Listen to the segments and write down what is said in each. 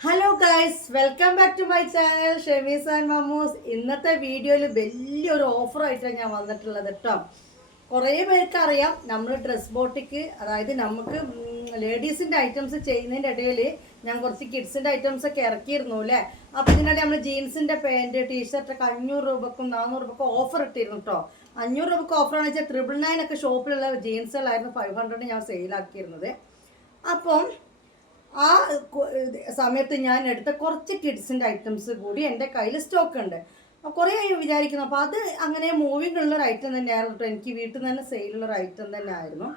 Hello guys welcome back to my channel Shemi's and Mammu's ഇന്നത്തെ വീഡിയോയിൽ വലിയൊരു ഓഫറായിട്ടാണ് ഞാൻ വന്നിട്ടുള്ളത് കേട്ടോ കുറേ പേർക്ക് അറിയാം നമ്മൾ ഡ്രസ് ബോട്ടിക്ക് അതായത് നമുക്ക് ലേഡീസിന്റെ ഐറ്റംസ് ചെയ്യുന്നതിന്റെ ഇടയിൽ ഞാൻ കുറച്ച് കിഡ്സിന്റെ ഐറ്റംസ് ഒക്കെ ഇറക്കിയിരുന്നു അല്ലേ അപ്പോൾ ഇതിനിടെ നമ്മൾ ജീൻസിന്റെ പാന്റ് ടീഷർട്ടൊക്കെ അഞ്ഞൂറ് രൂപക്കും നാനൂറ് രൂപക്കും ഓഫർ ഇട്ടിരുന്നു കേട്ടോ അഞ്ഞൂറ് രൂപക്ക് ഓഫറാണ് വെച്ചാൽ ട്രിപ്പിൾ നയൻ ഒക്കെ ഷോപ്പിലുള്ള ജീൻസുകളായിരുന്നു ഫൈവ് ഹൺഡ്രഡ് ഞാൻ സെയിലാക്കിയിരുന്നത് അപ്പം ആ സമയത്ത് ഞാൻ എടുത്ത കുറച്ച് കിഡ്സിന്റെ ഐറ്റംസ് കൂടി എന്റെ കയ്യിൽ സ്റ്റോക്ക് ഉണ്ട്. കുറേ ആയി വിചാരിക്കുന്നു. അപ്പോൾ അത് അങ്ങനെ മൂവിങ് ഉള്ളൊരു ഐറ്റം തന്നെയായിരുന്നു കേട്ടോ എനിക്ക് വീട്ടിൽ നിന്ന് തന്നെ സെയിലുള്ളൊരു ഐറ്റം തന്നെ ആയിരുന്നു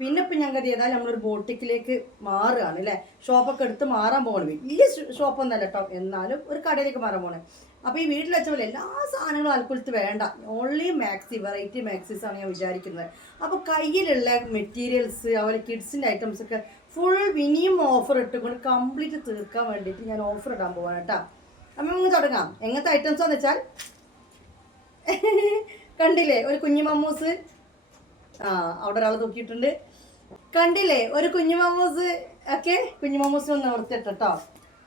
പിന്നെ ഇപ്പം ഞങ്ങൾ ചെയ്താൽ നമ്മളൊരു ബോട്ടിക്കിലേക്ക് മാറുകയാണ് അല്ലേ ഷോപ്പൊക്കെ എടുത്ത് മാറാൻ പോകണം വലിയ ഷോപ്പൊന്നല്ല കേട്ടോ എന്നാലും ഒരു കടയിലേക്ക് മാറാൻ പോകണേ അപ്പോൾ ഈ വീട്ടിൽ വെച്ച പോലെ എല്ലാ സാധനങ്ങളും അൽക്കുലത്ത് വേണ്ട. ഓൺലി മാക്സി വെറൈറ്റി മാക്സിസ് ആണ് ഞാൻ വിചാരിക്കുന്നത്. അപ്പോൾ കയ്യിലുള്ള മെറ്റീരിയൽസ് അതുപോലെ കിഡ്സിന്റെ ഐറ്റംസ് ഒക്കെ ഫുൾ ഇനിയും ഓഫർ ഇട്ടുകൊണ്ട് കംപ്ലീറ്റ് തീർക്കാൻ വേണ്ടിയിട്ട് ഞാൻ ഓഫർ ഇടാൻ പോവാണ് കേട്ടോ അപ്പം നമുക്ക് തുടങ്ങാം. എങ്ങനത്തെ ഐറ്റംസ് എന്ന് വെച്ചാൽ കണ്ടില്ലേ? ഒരു കുഞ്ഞു മമ്മൂസ് ആ അവിടെ ഒരാൾ തൂക്കിയിട്ടുണ്ട്. കണ്ടില്ലേ? ഒരു കുഞ്ഞു മമ്മൂസ് ഒക്കെ കുഞ്ഞു മമ്മൂസ് ഒന്ന് നിർത്തിട്ട് കേട്ടോ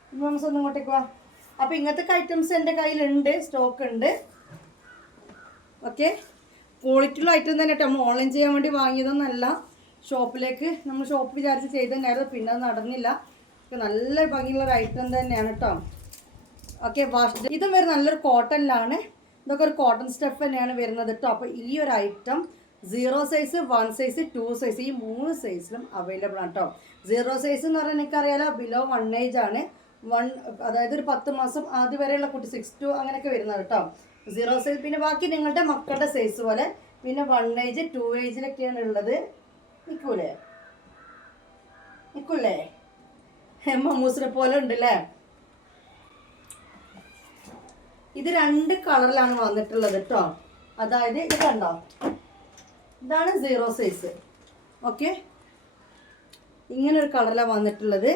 കുഞ്ഞു മമ്മൂസ് ഒന്ന് ഇങ്ങോട്ടേക്ക് വാ. അപ്പോൾ ഇങ്ങനത്തെ ഐറ്റംസ് എന്റെ കയ്യിലുണ്ട്. സ്റ്റോക്ക് ഉണ്ട്. ഓക്കെ ക്വാളിറ്റിയുള്ള ഐറ്റം തന്നെ കേട്ടോ നമ്മൾ ഓൺലൈൻ ചെയ്യാൻ വേണ്ടി വാങ്ങിയതൊന്നല്ല. ഷോപ്പിലേക്ക് നമ്മൾ ഷോപ്പ് വിചാരിച്ച് ചെയ്തിട്ടുണ്ടായിരുന്നു പിന്നെ അത് നടന്നില്ല. നല്ല ഭംഗിയുള്ള ഒരു ഐറ്റം തന്നെയാണ് കേട്ടോ ഓക്കെ വാഷ് ഇതും വരെ നല്ലൊരു കോട്ടണിലാണ് ഇതൊക്കെ ഒരു കോട്ടൺ സ്റ്റഫ് തന്നെയാണ് വരുന്നത് കേട്ടോ അപ്പോൾ ഈ ഒരു item zero size one size two size ഈ മൂന്ന് സൈസിലും അവൈലബിൾ ആണ് കേട്ടോ സീറോ സൈസ് എന്ന് പറഞ്ഞാൽ എനിക്കറിയാലോ ബിലോ വൺ ഏജ് ആണ്. വൺ അതായത് ഒരു പത്ത് മാസം ആദ്യം വരെയുള്ള കുട്ടി സിക്സ് ടു അങ്ങനെയൊക്കെ വരുന്നത് കേട്ടോ സീറോ സൈസ് പിന്നെ ബാക്കി നിങ്ങളുടെ മക്കളുടെ സൈസ് പോലെ പിന്നെ വൺ ഏജ് ടു ഏജിലൊക്കെയാണ് ഉള്ളത്. നിൽക്കൂലേ നിൽക്കൂലേ മമ്മൂസിനെ പോലെ ഉണ്ടല്ലേ? ഇത് രണ്ട് കളറിലാണ് വന്നിട്ടുള്ളത് കേട്ടോ അതായത് ഇത് കണ്ടോ? ഇതാണ് സീറോ സൈസ്. ഓക്കെ? ഇങ്ങനെ ഒരു കളറിലാണ് വന്നിട്ടുള്ളത്.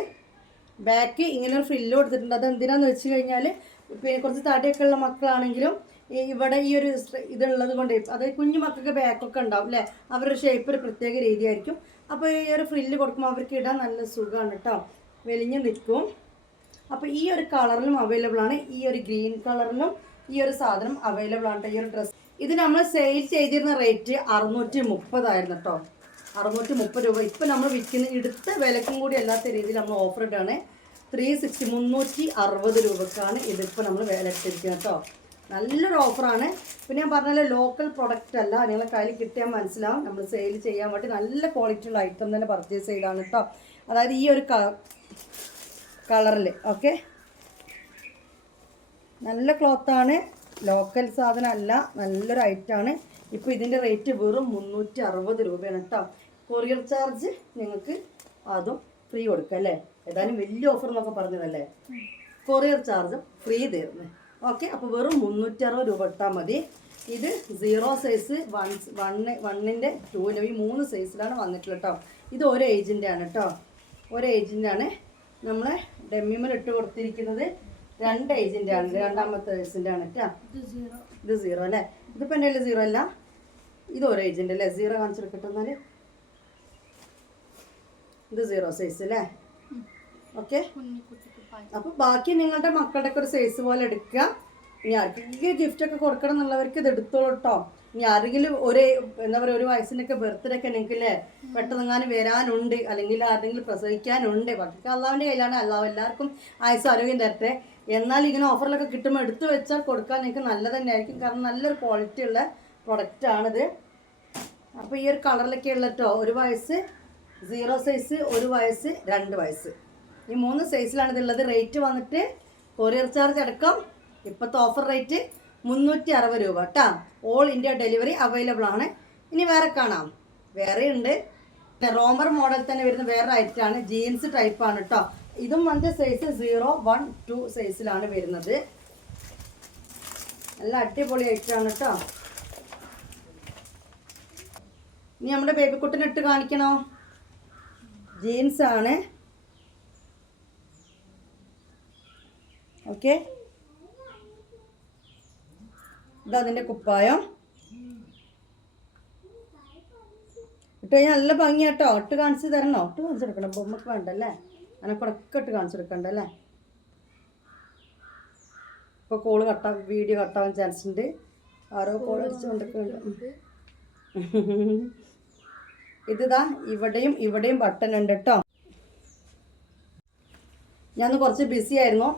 ബാക്ക് ഇങ്ങനെ ഒരു ഫ്രില്ല് കൊടുത്തിട്ടുണ്ട്. അത് എന്തിനാന്ന് വെച്ച് കഴിഞ്ഞാൽ പിന്നെ കുറച്ച് തടിയൊക്കെ ഉള്ള മക്കളാണെങ്കിലും ഇവിടെ ഈ ഒരു ഇത് ഇതുള്ളത് കൊണ്ട് അതായത് കുഞ്ഞു മക്കൾക്ക് ബാക്കൊക്കെ ഉണ്ടാവും അല്ലേ അവരുടെ ഷേപ്പ് ഒരു പ്രത്യേക രീതിയായിരിക്കും. അപ്പോൾ ഈ ഒരു ഫ്രില്ല് കൊടുക്കുമ്പോൾ അവർക്ക് ഇടാൻ നല്ല സുഖമാണ് കേട്ടോ വെലിഞ്ഞ് നിൽക്കും. അപ്പോൾ ഈ ഒരു കളറിലും അവൈലബിൾ ആണ്. ഈ ഒരു ഗ്രീൻ കളറിലും ഈ ഒരു സാധനം അവൈലബിൾ ആണ് ഈ ഒരു ഡ്രസ്സ് ഇത് നമ്മൾ സെയിൽ ചെയ്തിരുന്ന റേറ്റ് അറുന്നൂറ്റി മുപ്പതായിരുന്നു കേട്ടോ അറുന്നൂറ്റി മുപ്പത് രൂപ. ഇപ്പം നമ്മൾ വിൽക്കുന്ന എടുത്ത വിലക്കും കൂടി അല്ലാത്ത രീതിയിൽ നമ്മൾ ഓഫർ ഇട്ടാണ് ത്രീ സിക്സ്റ്റി മുന്നൂറ്റി അറുപത് രൂപക്കാണ് ഇതിപ്പോൾ നമ്മൾ വില ഇട്ടിരിക്കുന്നത് കേട്ടോ നല്ലൊരു ഓഫറാണ്. പിന്നെ ഞാൻ പറഞ്ഞല്ലോ ലോക്കൽ പ്രൊഡക്റ്റ് അല്ല. നിങ്ങളെ കയ്യിൽ കിട്ടിയാൽ മനസ്സിലാവും. നമ്മൾ സെയിൽ ചെയ്യാൻ വേണ്ടി നല്ല ക്വാളിറ്റി ഉള്ള ഐറ്റം തന്നെ പർച്ചേസ് ചെയ്താണ് കേട്ടോ അതായത് ഈ ഒരു കളറിൽ ഓക്കെ നല്ല ക്ലോത്താണ് ലോക്കൽ സാധനം അല്ല. നല്ലൊരു ഐറ്റമാണ് ഇപ്പോൾ ഇതിന്റെ റേറ്റ് വെറും മുന്നൂറ്റി അറുപത് രൂപയാണ് കേട്ടോ കൊറിയർ ചാർജ് നിങ്ങൾക്ക് അതും ഫ്രീ കൊടുക്കാം അല്ലേ? ഏതായാലും വലിയ ഓഫർ എന്നൊക്കെ പറഞ്ഞതല്ലേ? കൊറിയർ ചാർജും ഫ്രീ തരുന്നത് ഓക്കെ അപ്പോൾ വെറും മുന്നൂറ്റി അറുപത് രൂപ ഇട്ടാൽ മതി. ഇത് സീറോ സൈസ് വൺ വണ്ണ് വണ്ണിന്റെ ടൂവിന്റെ ഈ മൂന്ന് സൈസിലാണ് വന്നിട്ടുള്ളത് കേട്ടോ ഇത് ഒരു ഏജിന്റെ ആണ് കേട്ടോ ഒരു ഏജിന്റെ ആണ് നമ്മൾ ഡെമ്മിമൽ ഇട്ട് കൊടുത്തിരിക്കുന്നത് രണ്ട് ഏജിന്റെ ആണ് രണ്ടാമത്തെ ഏജിന്റെ ആണ് കേട്ടോ ഇത് സീറോ അല്ലേ? ഇതിപ്പോൾ എന്റെ സീറോ അല്ല. ഇത് ഒരു ഏജിന്റെ അല്ലേ? സീറോ കാണിച്ചെടുക്കട്ടെ എന്നാൽ ഇത് സീറോ സൈസ് അല്ലേ? ഓക്കെ. അപ്പോൾ ബാക്കി നിങ്ങളുടെ മക്കളുടെ ഒക്കെ ഒരു സൈസ് പോലെ എടുക്കുക. ഇനി ആർക്കെങ്കിലും ഗിഫ്റ്റ് ഒക്കെ കൊടുക്കണം എന്നുള്ളവർക്ക് ഇത് എടുത്തോളൂ കേട്ടോ ഇനി ആരെങ്കിലും ഒരു എന്താ പറയുക ഒരു വയസ്സിനൊക്കെ ബർത്ത്ഡേ ഒക്കെ നിങ്ങൾക്കില്ലേ പെട്ടെന്നെങ്ങാനും വരാനുണ്ട് അല്ലെങ്കിൽ ആരെങ്കിലും പ്രസവിക്കാനുണ്ട്. ബാക്കി അള്ളാവിന്റെ കയ്യിലാണ്. അള്ളാഹ് എല്ലാവർക്കും ആയുസ് ആരോഗ്യം തരട്ടെ. എന്നാൽ ഇങ്ങനെ ഓഫറിലൊക്കെ കിട്ടുമ്പോൾ എടുത്തു വെച്ചാൽ കൊടുക്കാൻ നിങ്ങൾക്ക് നല്ലത് തന്നെയായിരിക്കും. കാരണം നല്ലൊരു ക്വാളിറ്റി ഉള്ള പ്രൊഡക്റ്റ് ആണിത്. അപ്പോൾ ഈ ഒരു കളറിലൊക്കെ ഉള്ള കേട്ടോ ഒരു വയസ്സ് സീറോ സൈസ് ഒരു വയസ്സ് രണ്ട് വയസ്സ്. ഈ മൂന്ന് സൈസിലാണ് ഇതുള്ളത്. റേറ്റ് വന്നിട്ട് കൊറിയർ ചാർജ് അടക്കം ഇപ്പോഴത്തെ ഓഫർ റേറ്റ് മുന്നൂറ്റി അറുപത് രൂപ കേട്ടോ ഓൾ ഇന്ത്യ ഡെലിവറി അവൈലബിൾ ആണ്. ഇനി വേറെ കാണാം. വേറെ ഉണ്ട്. റോമർ മോഡൽ തന്നെ വരുന്ന വേറെ ഐറ്റമാണ് ജീൻസ് ടൈപ്പാണ് കേട്ടോ ഇതും വന്നിട്ട് സൈസ് സീറോ വൺ ടു സൈസിലാണ് വരുന്നത്. നല്ല അടിപൊളി ഐറ്റമാണ് കേട്ടോ ഇനി നമ്മുടെ ബേബി കുട്ടിനെ ഇട്ട് കാണിക്കണോ? Jeans okay. ഇതാ അതിന്റെ കുപ്പായം. ഇട്ട് കഴിഞ്ഞാൽ നല്ല ഭംഗിയാട്ടോ. ഇട്ട് കാണിച്ച് തരണോ? ഇട്ട് കാണിച്ചെടുക്കണം ബൊമ്മക്ക് വേണ്ടല്ലേ? അങ്ങനെ കുടക്കെ ഇട്ട് കാണിച്ചെടുക്കണ്ടല്ലേ ഇപ്പോൾ കോൾ കട്ടാ വീഡിയോ കട്ടാവാൻ ചാൻസ് ഉണ്ട്. ആരോ കോൾ ഇത് ഇതാ ഇവിടെയും ഇവിടെയും ബട്ടൺ ഉണ്ട് കേട്ടോ ഞാൻ കുറച്ച് ബിസി ആയിരുന്നു.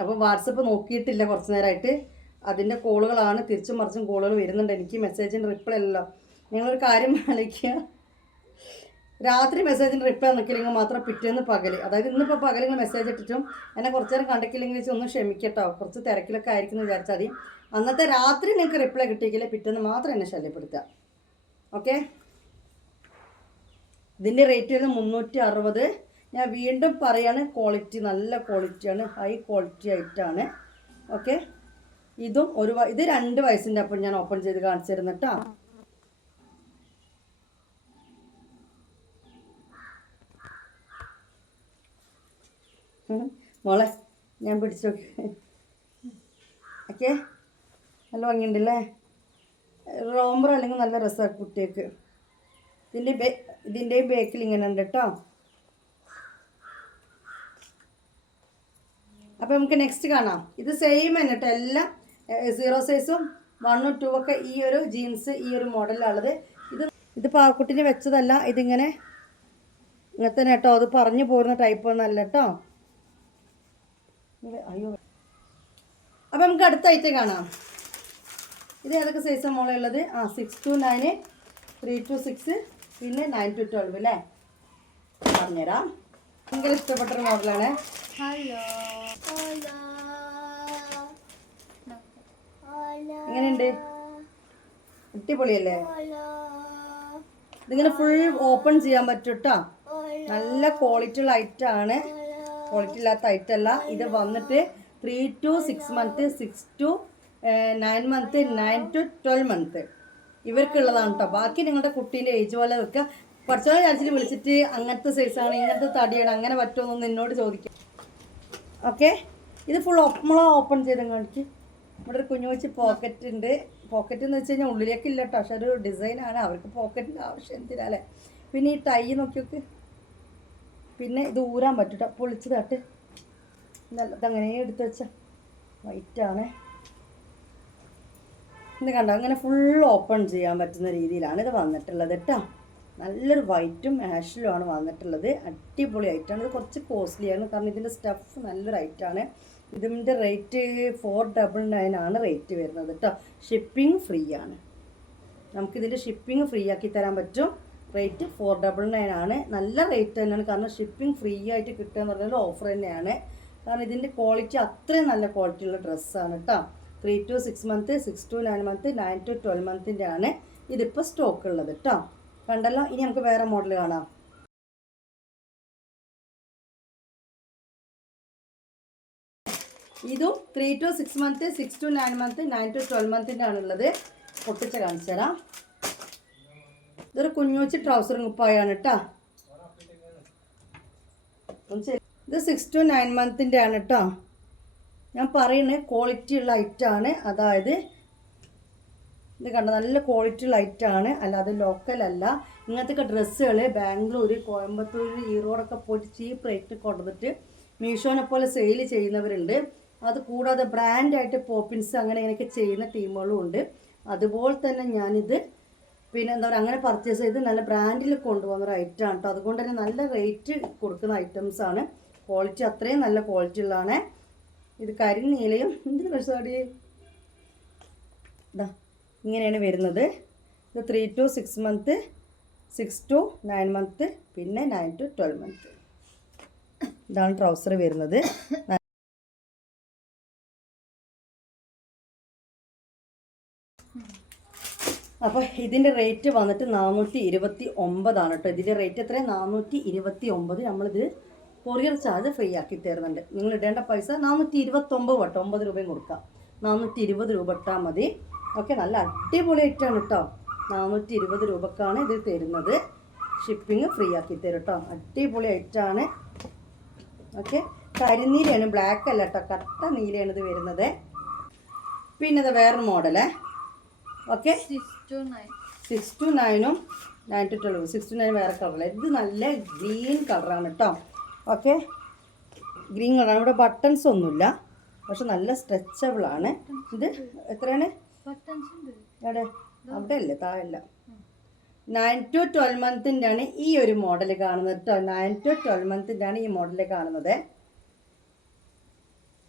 അപ്പോൾ വാട്സപ്പ് നോക്കിയിട്ടില്ല കുറച്ച് നേരമായിട്ട് അതിന്റെ കോളുകളാണ് തിരിച്ചും മറിച്ചും കോളുകൾ വരുന്നുണ്ട്. എനിക്ക് മെസ്സേജിന് റിപ്ലൈ അല്ലല്ലോ. നിങ്ങളൊരു കാര്യം ആലോചിക്കുക. രാത്രി മെസ്സേജിന് റിപ്ലൈ നിൽക്കില്ലെങ്കിൽ മാത്രം പിറ്റേന്ന് പകൽ അതായത് ഇന്നിപ്പോൾ പകൽ നിങ്ങൾ മെസ്സേജ് ഇട്ടിട്ടും എന്നെ കുറച്ച് നേരം കണ്ടിട്ടില്ലെങ്കിൽ വെച്ച് ഒന്ന് ക്ഷമിക്കട്ടോ. കുറച്ച് തിരക്കിലൊക്കെ ആയിരിക്കും എന്ന് വിചാരിച്ചാൽ മതി. അന്നത്തെ രാത്രി നിങ്ങൾക്ക് റിപ്ലൈ കിട്ടിയെങ്കിൽ പിറ്റേന്ന് മാത്രം എന്നെ ശല്യപ്പെടുത്തുക. ഓക്കെ ഇതിന്റെ റേറ്റ് വരുന്നത് മുന്നൂറ്റി അറുപത്. ഞാൻ വീണ്ടും പറയാണ് ക്വാളിറ്റി നല്ല ക്വാളിറ്റിയാണ് ഹൈ ക്വാളിറ്റി ആയിട്ടാണ്. ഓക്കെ ഇതും ഒരു ഇത് രണ്ട് വയസ്സിന്റെ അപ്പം ഞാൻ ഓപ്പൺ ചെയ്ത് കാണിച്ചു തരുന്നിട്ടാ മോളെ ഞാൻ പിടിച്ചു ഓക്കെ നല്ല ഭംഗിയുണ്ടല്ലേ? റോംബർ അല്ലെങ്കിൽ നല്ല രസമാണ് കുട്ടികൾക്ക്. ഇതിന്റെ ബേ ഇതിന്റെയും ബേക്കിൽ ഇങ്ങനെ ഉണ്ട് കേട്ടോ അപ്പോൾ നമുക്ക് നെക്സ്റ്റ് കാണാം. ഇത് സെയിം തന്നെ കേട്ടോ എല്ലാം സീറോ സൈസും വണ്ണും ടു ഒക്കെ ഈ ഒരു ജീൻസ് ഈ ഒരു മോഡലാണുള്ളത് ഇത് ഇത് പാവക്കുട്ടിന് വെച്ചതല്ല. ഇതിങ്ങനെ ഇങ്ങനെ തന്നെ കേട്ടോ അത് പറഞ്ഞു പോരുന്ന ടൈപ്പ് ഒന്നല്ല കേട്ടോ അയ്യോ. അപ്പം നമുക്ക് അടുത്ത ഐറ്റം കാണാം. ഇത് ഏതൊക്കെ സൈസാണ് മോളെ ഉള്ളത്? ആ six to nine three to six പിന്നെ നയൻ ടു ട്വൽവ് അല്ലേ പറഞ്ഞുതരാം. ഭയങ്കര ഇഷ്ടപ്പെട്ടൊരു മോഡലാണ്. എങ്ങനെയുണ്ട്? അടിപൊളിയല്ലേ? ഇതിങ്ങനെ ഫുൾ ഓപ്പൺ ചെയ്യാൻ പറ്റും കേട്ടോ നല്ല ക്വാളിറ്റി ഉള്ള ഐറ്റം ആണ്. ക്വാളിറ്റി ഇല്ലാത്ത ഐറ്റം അല്ല. ഇത് വന്നിട്ട് three to six month six to nine month nine to twelve month ഇവർക്കുള്ളതാണ് കേട്ടോ ബാക്കി നിങ്ങളുടെ കുട്ടീന്റെ ഏജ് പോലെ വെക്കുക കുറച്ചുകൂടെ ചാൻസിൽ വിളിച്ചിട്ട് അങ്ങനത്തെ സൈസാണ് ഇങ്ങനത്തെ തടിയാണ് അങ്ങനെ പറ്റുമെന്നൊന്ന് എന്നോട് ചോദിക്കും. ഓക്കെ ഇത് ഫുൾ നമ്മൾ ഓപ്പൺ ചെയ്ത് കാണിക്ക്. ഇവിടെ ഒരു കുഞ്ഞു വെച്ച് പോക്കറ്റ് ഉണ്ട്. പോക്കറ്റ് എന്ന് വെച്ച് കഴിഞ്ഞാൽ ഉള്ളിലേക്ക് ഇല്ല കേട്ടോ പക്ഷെ ഒരു ഡിസൈനാണ് അവർക്ക് പോക്കറ്റിന്റെ ആവശ്യം എന്തിനാല്ലേ പിന്നെ ഈ ടൈ നോക്കി നോക്ക്. പിന്നെ ഇത് ഊരാൻ പറ്റും പൊളിച്ച് തട്ട് നല്ല അങ്ങനെ എടുത്ത് വെച്ച വൈറ്റാണ് ഇത് കണ്ടോ? അങ്ങനെ ഫുൾ ഓപ്പൺ ചെയ്യാൻ പറ്റുന്ന രീതിയിലാണ് ഇത് വന്നിട്ടുള്ളത് കേട്ടോ നല്ലൊരു വൈറ്റും ആഷിലും ആണ് വന്നിട്ടുള്ളത്. അടിപൊളി ഇത് കുറച്ച് കോസ്റ്റ്ലിയാണ് കാരണം ഇതിന്റെ സ്റ്റഫ് നല്ലൊരു ഐറ്റാണ് ഇതിന്റെ റേറ്റ് ഫോർ ഡബിൾ നയൻ ആണ് റേറ്റ് വരുന്നത് കേട്ടോ ഷിപ്പിംഗ് ഫ്രീ ആണ്. നമുക്കിതിന്റെ ഷിപ്പിംഗ് ഫ്രീ ആക്കി തരാൻ പറ്റും. റേറ്റ് ഫോർ ഡബിൾ നയൻ ആണ്. നല്ല റേറ്റ് തന്നെയാണ്. കാരണം ഷിപ്പിംഗ് ഫ്രീ ആയിട്ട് കിട്ടുക എന്ന് പറഞ്ഞാൽ ഓഫർ തന്നെയാണ്. കാരണം ഇതിന്റെ ക്വാളിറ്റി അത്രയും നല്ല ക്വാളിറ്റി ഉള്ള ഡ്രസ്സാണ് കേട്ടോ three to six month six to nine month nine to twelve മന്തിന്റെ ആണ് ഇതിപ്പോൾ സ്റ്റോക്ക് ഉള്ളത് കേട്ടോ കണ്ടല്ലോ? ഇനി നമുക്ക് വേറെ മോഡൽ കാണാം. ഇതും three to six month six to nine month nine to twelve മന്തിന്റെ ആണുള്ളത്. പൊട്ടിച്ച് കാണിച്ചു തരാം. ഇതൊരു കുഞ്ഞുവച്ച് ട്രൗസർ കുപ്പായാണ് കേട്ടോ ഇത് സിക്സ് ടു നയൻ മന്തിന്റെ ആണ് കേട്ടോ ഞാൻ പറയുന്നത് ക്വാളിറ്റി ഉള്ള ഐറ്റമാണ് അതായത് ഇത് കണ്ട? നല്ല ക്വാളിറ്റി ലൈറ്റ് ആണ്. അല്ലാതെ ലോക്കൽ അല്ല. ഇങ്ങനത്തെ ഡ്രസ്സുകൾ ബാംഗ്ലൂർ കോയമ്പത്തൂർ ഈറോഡൊക്കെ പോയിട്ട് ചീപ്പ് റേറ്റ് കൊണ്ടുവന്നിട്ട് മീഷോനെ പോലെ സെയിൽ ചെയ്യുന്നവരുണ്ട്. അത് കൂടാതെ ബ്രാൻഡായിട്ട് പോപ്പിൻസ് അങ്ങനെ ഇങ്ങനെയൊക്കെ ചെയ്യുന്ന ടീമുകളും ഉണ്ട്. അതുപോലെ തന്നെ ഞാനിത് പിന്നെ എന്താ പറയുക അങ്ങനെ പർച്ചേസ് ചെയ്ത് നല്ല ബ്രാൻഡിൽ കൊണ്ടുപോകുന്ന ഒരു ഐറ്റം കേട്ടോ അതുകൊണ്ട് തന്നെ നല്ല റേറ്റ് കൊടുക്കുന്ന ഐറ്റംസ് ആണ്. ക്വാളിറ്റി അത്രയും നല്ല ക്വാളിറ്റി ഉള്ളതാണ്. ഇത് കരിനീലയും എന്തിനു കഷ്ടപ്പാടി ഇതാ. ഇങ്ങനെയാണ് വരുന്നത്. ഇത് three to six month six to nine month പിന്നെ നയൻ ടു ട്വൽവ് മന്ത് ഇതാണ് ട്രൗസർ വരുന്നത്. അപ്പോൾ ഇതിന്റെ റേറ്റ് വന്നിട്ട് നാനൂറ്റി ഇരുപത്തി ഒമ്പതാണ് കേട്ടോ. ഇതിന്റെ റേറ്റ് എത്രയാണ് നാനൂറ്റി ഇരുപത്തി ഒമ്പത് നമ്മളിത് കൊറിയർ ചാർജ് ഫ്രീ ആക്കി തരുന്നുണ്ട്. നിങ്ങൾ ഇടേണ്ട പൈസ നാനൂറ്റി ഇരുപത്തൊമ്പത് കേട്ടോ ഒമ്പത് രൂപയും കൊടുക്കാം. നാനൂറ്റി ഇരുപത് രൂപ ഇട്ടാൽ മതി. ഓക്കെ നല്ല അടിപൊളി ഐറ്റമാണ് കേട്ടോ നാനൂറ്റി ഇരുപത് രൂപക്കാണ് ഇത് തരുന്നത്. ഷിപ്പിംഗ് ഫ്രീ ആക്കി തരും കേട്ടോ അടിപൊളി ഐറ്റമാണ് ഓക്കെ കരിനീലയാണ് ബ്ലാക്ക് അല്ല കേട്ടോ കട്ട നീലയാണ് ഇത് വരുന്നത്. പിന്നെ ഇത് വേറൊരു മോഡലേ okay. Six to നയനും nine to twelve six to nine വേറെ കളറല്ല ഇത് നല്ല ഗ്രീൻ കളറാണ് കേട്ടോ ഓക്കെ. ഗ്രീൻ കളറാണ് ഇവിടെ ബട്ടൺസ് ഒന്നുമില്ല. പക്ഷെ നല്ല സ്ട്രെച്ചബിളാണ് ഇത് എത്രയാണ്? എവിടെ? അവിടെ അല്ലേ താഴല്ല നയൻ ടു ട്വൽവ് മന്തിന്റെ ആണ് ഈ ഒരു മോഡൽ കാണുന്നത് നയൻ ടു ട്വൽവ് മന്തിന്റെ ആണ് ഈ മോഡൽ കാണുന്നത്.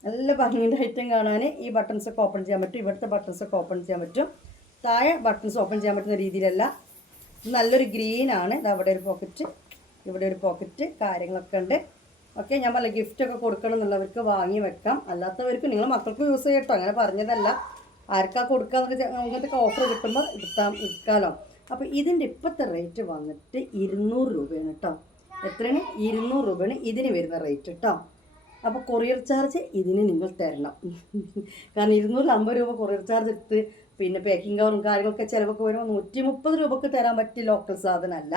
നല്ല ഭംഗിയുടെ ഐറ്റം കാണാൻ ഈ ബട്ടൺസ് ഒക്കെ ഓപ്പൺ ചെയ്യാൻ പറ്റും. ഇവിടുത്തെ ബട്ടൺസ് ഒക്കെ ഓപ്പൺ ചെയ്യാൻ പറ്റും. താഴെ ബട്ടൺസ് ഓപ്പൺ ചെയ്യാൻ പറ്റുന്ന രീതിയിലല്ല. നല്ലൊരു ഗ്രീൻ ആണ്. ഇത് അവിടെ ഒരു പോക്കറ്റ് ഇവിടെ ഒരു പോക്കറ്റ് കാര്യങ്ങളൊക്കെ ഉണ്ട്. ഓക്കെ ഞാൻ പറഞ്ഞ ഗിഫ്റ്റ് ഒക്കെ കൊടുക്കണം എന്നുള്ളവർക്ക് വാങ്ങി വെക്കാം. അല്ലാത്തവർക്ക് നിങ്ങൾ മക്കൾക്ക് യൂസ് ചെയ്യട്ടോ. അങ്ങനെ പറഞ്ഞതല്ല. ആർക്കാ കൊടുക്കാന്നൊക്കെ അങ്ങനത്തെ ഓഫർ കിട്ടുമ്പോൾ എടുത്താൽ എടുക്കാമല്ലോ അപ്പോൾ ഇതിന്റെ ഇപ്പോഴത്തെ റേറ്റ് വന്നിട്ട് ഇരുന്നൂറ് രൂപയാണ് കേട്ടോ എത്രയാണ്? ഇരുന്നൂറ് രൂപയാണ് ഇതിന് വരുന്ന റേറ്റ് കേട്ടോ അപ്പോൾ കൊറിയർ ചാർജ് ഇതിന് നിങ്ങൾ തരണം. കാരണം ഇരുന്നൂറ് അമ്പത് രൂപ കൊറിയർ ചാർജ് എടുത്ത് പിന്നെ പാക്കിംഗ് കവറും കാര്യങ്ങളൊക്കെ ചിലവൊക്കെ വരുമ്പോൾ നൂറ്റി മുപ്പത് രൂപക്ക് തരാൻ പറ്റിയ ലോക്കൽ സാധനമല്ല.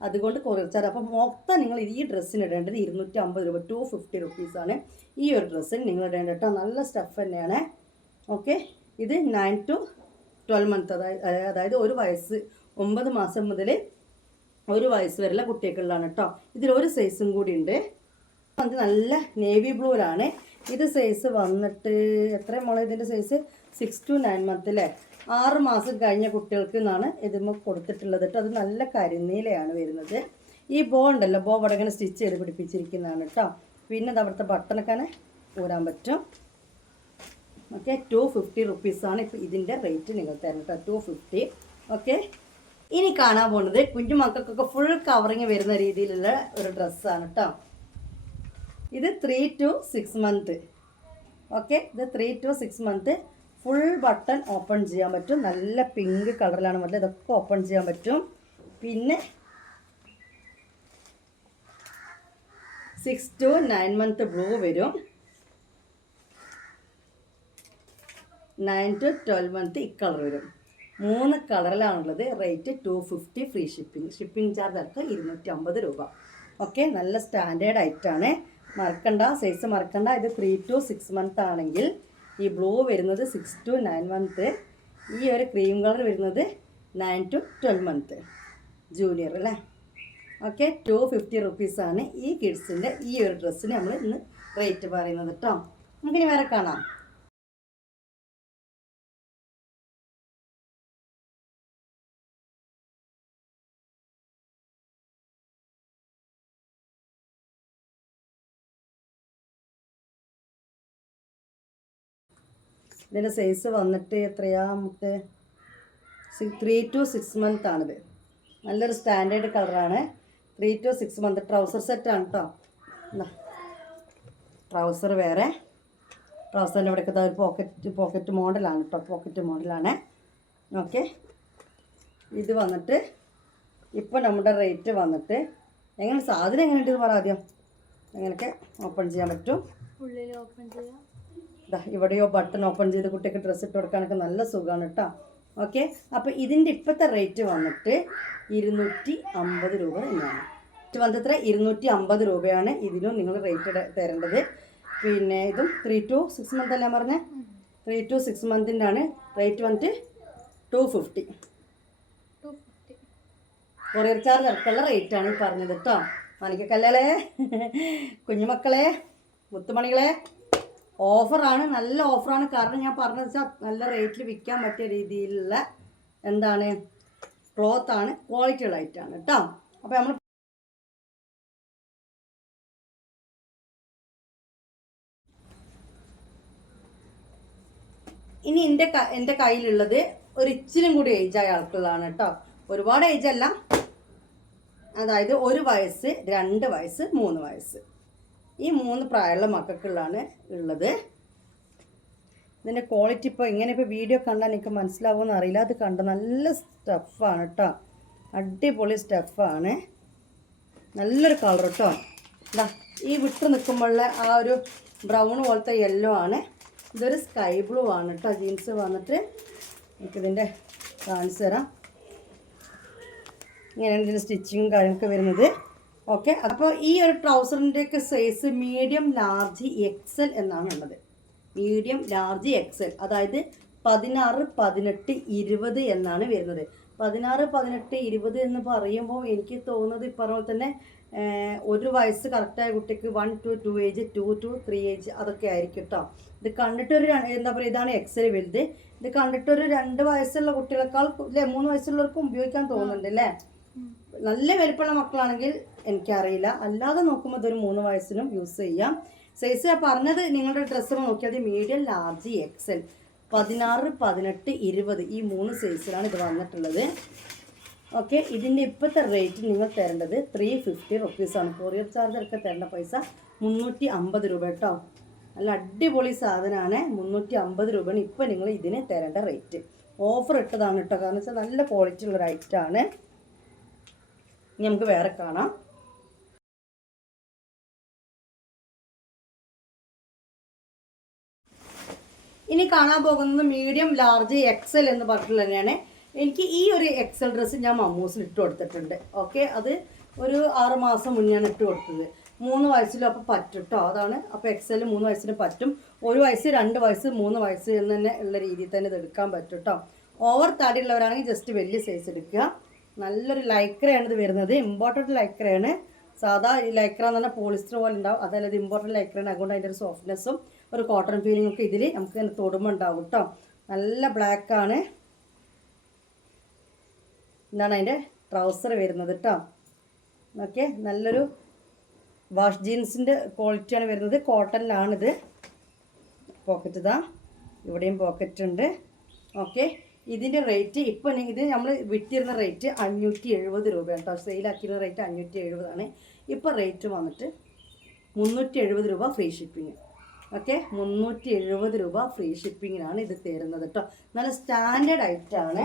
അതുകൊണ്ട് കൊറിയർ ചാർജ് അപ്പോൾ മൊത്തം നിങ്ങൾ ഈ ഡ്രസ്സിന് ഇടേണ്ടത് ഇരുന്നൂറ്റി അമ്പത് രൂപ ടു ഫിഫ്റ്റി റുപ്പീസാണ് ഈ ഒരു ഡ്രസ്സിന് നിങ്ങൾ ഇടേണ്ടത് കേട്ടോ നല്ല സ്റ്റഫ് തന്നെയാണ്. ഓക്കെ ഇത് നയൻ ടു ട്വൽവ് മന്ത് അതായത് അതായത് ഒരു വയസ്സ് ഒമ്പത് മാസം മുതൽ ഒരു വയസ്സ് വരെയുള്ള കുട്ടികൾക്കുള്ളതാണ് കേട്ടോ ഇതിലൊരു സൈസും കൂടി ഉണ്ട്. അത് നല്ല നേവി ബ്ലൂലാണ് ഇത് സൈസ് വന്നിട്ട് എത്ര മോളെ ഇതിന്റെ size six to nine month അല്ലേ ആറ് മാസം കഴിഞ്ഞ കുട്ടികൾക്ക് എന്നാണ് ഇതിമ്മ കൊടുത്തിട്ടുള്ളത് കേട്ടോ അത് നല്ല കരിനീലയാണ് വരുന്നത്. ഈ ബോ ഉണ്ടല്ലോ. ബോ ഇവിടെ ഇങ്ങനെ സ്റ്റിച്ച് ചെയ്ത് പിടിപ്പിച്ചിരിക്കുന്നതാണ് കേട്ടോ പിന്നെ അത് അവിടുത്തെ ബട്ടണൊക്കെ ഊരാൻ പറ്റും. ഓക്കെ ടു ഫിഫ്റ്റി റുപ്പീസാണ് ഇതിന്റെ റേറ്റ് നിങ്ങൾ തരണം കേട്ടോ ടു ഫിഫ്റ്റി ഓക്കെ ഇനി കാണാൻ പോകുന്നത് കുഞ്ഞു മക്കൾക്കൊക്കെ ഫുൾ കവറിങ് വരുന്ന രീതിയിലുള്ള ഒരു ഡ്രസ്സാണ് കേട്ടോ ഇത് three to six month okay ഇത് three to six month full button open ചെയ്യാൻ പറ്റും. നല്ല പിങ്ക് കളറിലാണ് മറ്റേ ഇതൊക്കെ ഓപ്പൺ ചെയ്യാൻ പറ്റും. പിന്നെ six to nine month blue വരും. നയൻ ടു ട്വൽവ് മന്ത് ഈ കളർ വരും. മൂന്ന് കളറിലാണുള്ളത് rate two fifty free shipping shipping charge അടക്കം ഇരുന്നൂറ്റി അമ്പത് രൂപ. ഓക്കെ നല്ല സ്റ്റാൻഡേർഡ് ഐറ്റാണ് മറക്കണ്ട. സൈസ് മറക്കണ്ട. ഇത് ത്രീ ടു സിക്സ് മന്ത് ആണെങ്കിൽ ഈ ബ്ലൂ വരുന്നത് സിക്സ് ടു നയൻ മന്ത് ഈ ഒരു ക്രീം കളർ വരുന്നത് nine to twelve month junior അല്ലേ? ഓക്കെ ടു ഫിഫ്റ്റി റുപ്പീസാണ് ഈ കിഡ്സിന്റെ ഈ ഒരു ഡ്രസ്സിന് നമ്മൾ ഇന്ന് റേറ്റ് പറയുന്നത് കേട്ടോ നമുക്കിനി വേറെ കാണാം. ഇതിന്റെ സൈസ് വന്നിട്ട് എത്രയാ? നമുക്ക് ത്രീ ടു സിക്സ് മന്ത് ആണിത്. നല്ലൊരു സ്റ്റാൻഡേർഡ് കളറാണ് three to six month trouser സെറ്റാണ് കേട്ടോ ട്രൗസർ വേറെ. ട്രൗസറിന്റെ ഇവിടെയൊക്കെ ഒരു പോക്കറ്റ് പോക്കറ്റ് മോഡലാണ് കേട്ടോ പോക്കറ്റ് മോഡലാണ് ഓക്കെ ഇത് വന്നിട്ട് ഇപ്പോൾ നമ്മുടെ റേറ്റ് വന്നിട്ട് എങ്ങനെ സാധനം എങ്ങനെയുണ്ട് ഇത് പറ ആദ്യം. എങ്ങനെയൊക്കെ ഓപ്പൺ ചെയ്യാൻ പറ്റും? ഉള്ളിൽ ഓപ്പൺ ചെയ്യാം. ദാ ഇവിടെയോ ബട്ടൺ ഓപ്പൺ ചെയ്ത് കുട്ടിക്ക് ഡ്രസ്സ് ഇട്ട് കൊടുക്കാനൊക്കെ നല്ല സുഖമാണ് കേട്ടോ. ഓക്കെ? അപ്പോൾ ഇതിന്റെ ഇപ്പോഴത്തെ റേറ്റ് വന്നിട്ട് ഇരുന്നൂറ്റി അമ്പത് രൂപ തന്നെയാണ്. ഇത് വന്നിട്ട് എത്ര ഇരുന്നൂറ്റി അമ്പത് രൂപയാണ് ഇതിനും നിങ്ങൾ റേറ്റ് തരേണ്ടത്. പിന്നെ ഇതും ത്രീ ടു സിക്സ് മന്ത് അല്ലേ പറഞ്ഞത് ത്രീ ടു സിക്സ് മന്തിന്റെ ആണ് റേറ്റ് വന്നിട്ട് ടു ഫിഫ്റ്റി കൊറിയർ ചാർജ് അടക്കമുള്ള റേറ്റാണ് ഈ പറഞ്ഞത് കേട്ടോ. മണിക്കക്കല്ലേ കുഞ്ഞുമക്കളെ മുത്തുമണികളെ ഓഫറാണ് നല്ല ഓഫറാണ്. കാരണം ഞാൻ പറഞ്ഞത് വെച്ചാൽ നല്ല റേറ്റിൽ വിൽക്കാൻ പറ്റിയ രീതിയിലുള്ള എന്താണ് ക്ലോത്താണ് ക്വാളിറ്റി ഉള്ള ഐറ്റാണ് കേട്ടോ അപ്പോൾ നമ്മൾ ഇനി എന്റെ എന്റെ കയ്യിലുള്ളത് ഒരു ഇച്ചിരി കൂടി ഏജായ ആൾക്കുള്ളതാണ് കേട്ടോ ഒരുപാട് ഏജ് അല്ല. അതായത് ഒരു വയസ്സ് രണ്ട് വയസ്സ് മൂന്ന് വയസ്സ്. ഈ മൂന്ന് പ്രായമുള്ള മക്കൾക്കുള്ളതാണ് ഉള്ളത്. ഇതിന്റെ ക്വാളിറ്റി ഇപ്പോൾ ഇങ്ങനെ ഇപ്പോൾ വീഡിയോ കണ്ടാൽ എനിക്ക് മനസ്സിലാവുമെന്ന് അറിയില്ല. അത് കണ്ട നല്ല സ്റ്റഫാണ് കേട്ടോ അടിപൊളി സ്റ്റഫാണ് നല്ലൊരു കളർ കേട്ടോ ഈ വിട്ട് നിൽക്കുമ്പോഴുള്ള ആ ഒരു ബ്രൗൺ പോലത്തെ യെല്ലോ ആണ്. ഇതൊരു സ്കൈ ബ്ലൂ ആണ് കേട്ടോ ജീൻസ് വന്നിട്ട് എനിക്കിതിന്റെ കാണിച്ചു തരാം. ഇങ്ങനെയാണ് ഇതിന്റെ സ്റ്റിച്ചിങ്ങും കാര്യങ്ങളൊക്കെ വരുന്നത്. ഓക്കെ അപ്പോൾ ഈ ഒരു ട്രൗസറിന്റെയൊക്കെ സൈസ് മീഡിയം ലാർജ് എക്സൽ എന്നാണ് ഉള്ളത്. മീഡിയം ലാർജ് എക്സൽ അതായത് പതിനാറ് പതിനെട്ട് ഇരുപത് എന്നാണ് വരുന്നത്. പതിനാറ് പതിനെട്ട് ഇരുപത് എന്ന് പറയുമ്പോൾ എനിക്ക് തോന്നുന്നത് ഇപ്പോൾ തന്നെ ഒരു വയസ്സ് കറക്റ്റായ കുട്ടിക്ക് one to two age two to three age അതൊക്കെ ആയിരിക്കും കേട്ടോ ഇത് കണ്ടിട്ടൊരു എന്താ പറയുക ഇതാണ് എക്സൽ വലുത്. ഇത് കണ്ടിട്ടൊരു രണ്ട് വയസ്സുള്ള കുട്ടികളെക്കാൾ അല്ലേ മൂന്ന് വയസ്സുള്ളവർക്കും ഉപയോഗിക്കാൻ തോന്നുന്നുണ്ട് അല്ലേ നല്ല വലിപ്പമുള്ള മക്കളാണെങ്കിൽ എനിക്കറിയില്ല. അല്ലാതെ നോക്കുമ്പോൾ ഇതൊരു മൂന്ന് വയസ്സിനും യൂസ് ചെയ്യാം. സൈസ് ഞാൻ പറഞ്ഞത് നിങ്ങളുടെ ഡ്രസ്സ് നോക്കിയാൽ മീഡിയം ലാർജ് എക്സൽ പതിനാറ് പതിനെട്ട് ഇരുപത് ഈ മൂന്ന് സൈസിലാണ് ഇത് വന്നിട്ടുള്ളത്. ഓക്കെ ഇതിന്റെ ഇപ്പോഴത്തെ റേറ്റ് നിങ്ങൾ തരേണ്ടത് ത്രീ ഫിഫ്റ്റി റുപ്പീസാണ് കൊറിയർ ചാർജറൊക്കെ തരേണ്ട പൈസ മുന്നൂറ്റി അമ്പത് രൂപ കേട്ടോ. നല്ല അടിപൊളി സാധനമാണ്. മുന്നൂറ്റി അമ്പത് രൂപയാണ് ഇപ്പോൾ നിങ്ങൾ ഇതിന് തരേണ്ട റേറ്റ് ഓഫർ ഇട്ടതാണ് കേട്ടോ. കാരണം വെച്ചാൽ നല്ല ക്വാളിറ്റി ഉള്ളൊരു ഐറ്റമാണ് ഇനി നമുക്ക് വേറെ കാണാം. ഇനി കാണാൻ പോകുന്നത് മീഡിയം ലാർജ് എക്സൽ എന്ന് പറഞ്ഞിട്ടുള്ള തന്നെയാണ്. എനിക്ക് ഈ ഒരു എക്സൽ ഡ്രസ്സ് ഞാൻ മമ്മൂസിൽ ഇട്ട് കൊടുത്തിട്ടുണ്ട്. ഓക്കെ അത് ഒരു ആറ് മാസം മുന്നെയാണ് ഇട്ട് കൊടുത്തത്. മൂന്ന് വയസ്സിലും അപ്പോൾ പറ്റും കേട്ടോ അതാണ്. അപ്പോൾ എക്സൽ മൂന്ന് വയസ്സിന് പറ്റും. ഒരു വയസ്സ് രണ്ട് വയസ്സ് മൂന്ന് വയസ്സ് എന്ന് തന്നെ ഉള്ള രീതിയിൽ തന്നെ ഇത് എടുക്കാൻ പറ്റും കേട്ടോ ഓവർ താടിയുള്ളവരാണെങ്കിൽ ജസ്റ്റ് വലിയ സൈസ് എടുക്കുക. നല്ലൊരു ലൈക്രയാണ് ഇത് വരുന്നത്. ഇമ്പോർട്ടന്റ് ലൈക്രയാണ് സാധാ ഈ ലൈക്ര എന്ന് പറഞ്ഞാൽ പോളിസ്റ്റർ പോലെ ഉണ്ടാവും. അതല്ല ഇത് ഇമ്പോർട്ടന്റ് ലൈക്രയാണ് അതുകൊണ്ട് അതിന്റെ ഒരു സോഫ്റ്റ്നെസ്സും ഒരു കോട്ടൺ ഫീലിംഗ് ഒക്കെ ഇതിൽ നമുക്ക് ഇങ്ങനെ തൊടുമ്പോൾ ഉണ്ടാവും കേട്ടോ നല്ല ബ്ലാക്ക് ആണ്. ഇതാണ് അതിന്റെ ട്രൗസർ വരുന്നത് കേട്ടോ ഓക്കെ നല്ലൊരു വാഷ് ജീൻസിന്റെ ക്വാളിറ്റിയാണ് വരുന്നത്. കോട്ടണിലാണിത് പോക്കറ്റ് ഇതാ. ഇവിടെയും പോക്കറ്റ് ഉണ്ട്. ഓക്കെ. ഇതിന്റെ റേറ്റ് ഇപ്പം ഇത് നമ്മൾ വിറ്റിരുന്ന റേറ്റ് അഞ്ഞൂറ്റി എഴുപത് രൂപയാണ് കേട്ടോ. സെയിലാക്കിയിരുന്ന റേറ്റ് അഞ്ഞൂറ്റി എഴുപതാണ് ഇപ്പോൾ റേറ്റ് വന്നിട്ട് മുന്നൂറ്റി എഴുപത് രൂപ ഫ്രീ ഷിപ്പിങ് ഓക്കെ മുന്നൂറ്റി എഴുപത് രൂപ ഫ്രീ ഷിപ്പിങ്ങിനാണ് ഇത് തരുന്നത് കേട്ടോ. നല്ല സ്റ്റാൻഡേർഡ് ഐറ്റമാണ്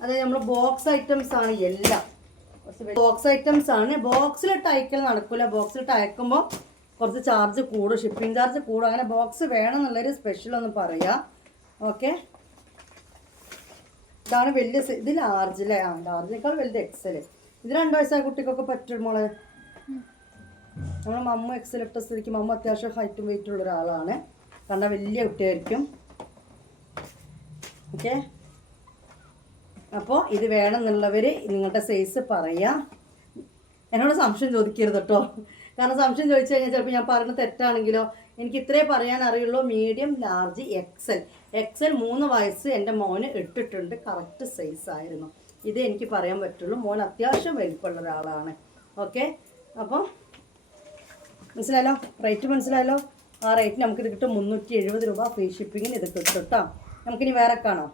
അതായത് നമ്മൾ ബോക്സ് ഐറ്റംസ് ആണ് എല്ലാം. ബോക്സ് ഐറ്റംസ് ആണ്. ബോക്സിലിട്ട് അയക്കൽ നടക്കില്ല ബോക്സിലിട്ട് അയക്കുമ്പോൾ കുറച്ച് ചാർജ് കൂടും. ഷിപ്പിംഗ് ചാർജ് കൂടും. അങ്ങനെ ബോക്സ് വേണം എന്നുള്ളൊരു സ്പെഷ്യൽ ഒന്ന് പറയാം. ഓക്കെ ഇതാണ് വലിയ ഇത് ലാർജ് അല്ലേ ആ ലാർജിനേക്കാൾ വലുത് എക്സൽ ഇത് രണ്ട് വയസ്സായ കുട്ടിക്കൊക്കെ പറ്റും മോളെ? നമ്മളെ മമ്മ എക്സൽ ഇട്ട സ്ഥിതിക്ക് മമ്മ അത്യാവശ്യം ഹൈറ്റും വെയിറ്റും ഉള്ള ഒരാളാണ്. കാരണം വലിയ കുട്ടിയായിരിക്കും. ഓക്കെ അപ്പോൾ ഇത് വേണമെന്നുള്ളവർ നിങ്ങളുടെ സൈസ് പറയാം. എന്നോട് സംശയം ചോദിക്കരുത് കേട്ടോ കാരണം സംശയം ചോദിച്ചു കഴിഞ്ഞാൽ ചിലപ്പോൾ ഞാൻ പറയുന്നത് തെറ്റാണെങ്കിലോ എനിക്ക് ഇത്രേ പറയാൻ അറിയുള്ളൂ. മീഡിയം ലാർജ് എക്സൽ എക്സൽ മൂന്ന് വയസ്സ് എന്റെ മോന് ഇട്ടിട്ടുണ്ട്. കറക്റ്റ് സൈസ് ആയിരുന്നു. ഇത് എനിക്ക് പറയാൻ പറ്റുള്ളൂ. മോൻ അത്യാവശ്യം വലിപ്പമുള്ള ഒരാളാണ്. ഓക്കെ അപ്പോൾ മനസ്സിലായല്ലോ? റേറ്റ് മനസ്സിലായല്ലോ? ആ റേറ്റ് നമുക്കിത് കിട്ടും മുന്നൂറ്റി എഴുപത് രൂപ ഫ്രീ ഷിപ്പിങ്ങിന് ഇത് കിട്ടും കേട്ടോ നമുക്കിനി വേറെ കാണാം.